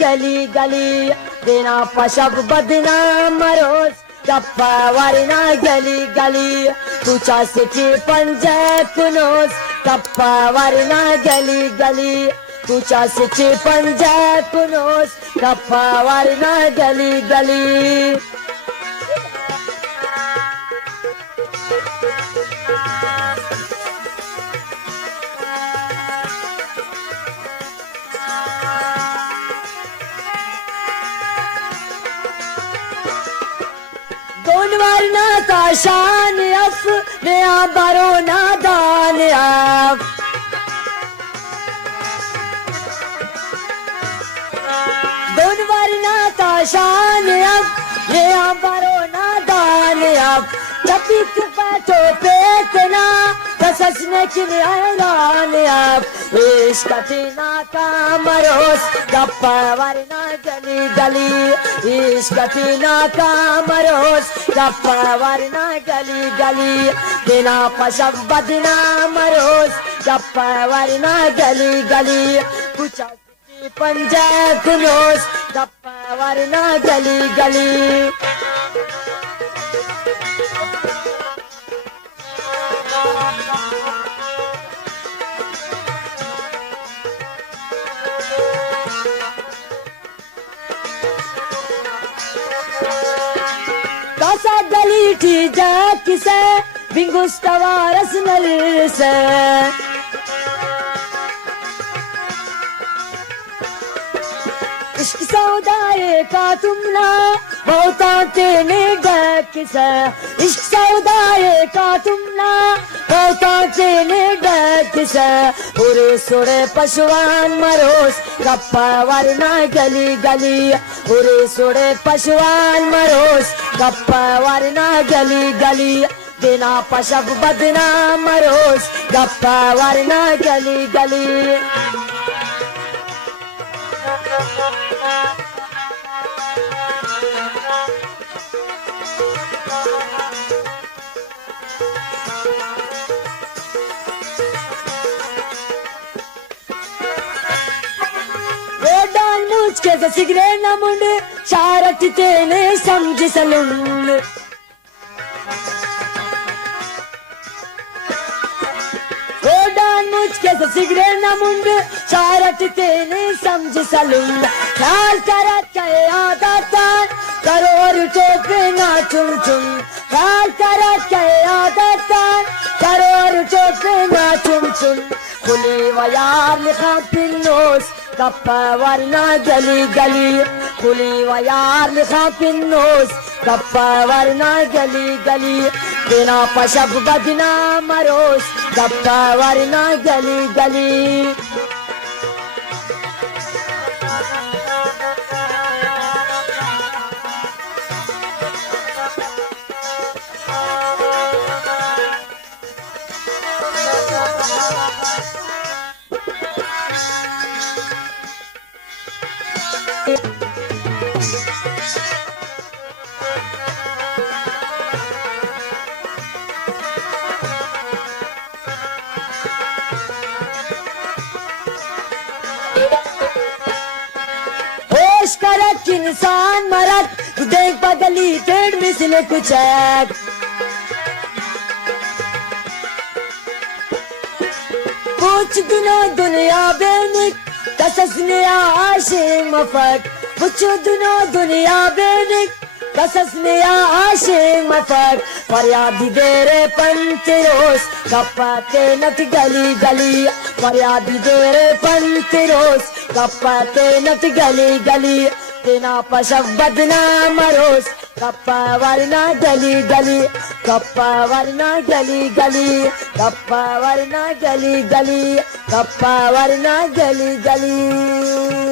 गली गली देना पशब बदनाम रोज गप्पा वरना गली गली पूछा सिटी पंजे कुनोस गप्पा वरना गली गली पूछा सिटी पंजे कुनोस गप्पा वरना गली गली वरना ताशान अफ नया बरो नादान अफ दोन वरना ताशान अफ नया बरो नादान अफ टपिक बैठो पेतना कसने की हैरान अफ इश्क टीना का मरोस गप्पा वरना गली गली इश्क टीना का मरोस गप्पा वरना गली गली देना पशब बदना मरोस गप्पा वरना गली गली कुछ पंजा कुनोस गप्पा वरना गली गली Kasa galiti jakise bingustavaras nalse इश्क सौदाए का तुमना बहुता तेने किसे इश्क सौदाए का तुमना बहुता तेने किसे पूरे सोड़े पशुआन मरोस गप्पा वरना गली गली पूरे सोड़े पशुआन मरोस गप्पा वरना गली गली देना पशब बदना मरोस गप्पा वरना गली गली कैसे सिगरेट न मुंड शारत तेने समझ सलुंड मुझ कैसे सिगरेट न मुंड शारत तेने समझ सलुंड ख्याल करत के आदतान करोड़ टोपे ना चुम चुम ख्याल करत के आदतान करोड़ टोपे ना चुम चुम खुली वयार लिखा पिन्नोस गप्पा वरना गली गली खुली वयार लिखा पिन्नोस गप्पा वरना गली गली देना पशब बदना मरोस गप्पा वरना गली गली होश करत इंसान मरत देख बदली टेढ़ मिसले कुछ कुछ दिनों दुनिया बेनिक कसने आशे मफक कुछ दिनों दुनिया बेनिक कसने आशे मफक फरियादी देरे पंचरोस कपाते नट गली गली फरियादी देरे पंचरोस कपाते नट गली गली तेना पशब बदना मरोस कप्पा वरना गली गली कप्पा वरना गली गली कप्पा वरना गली गली कप्पा वरना गली गली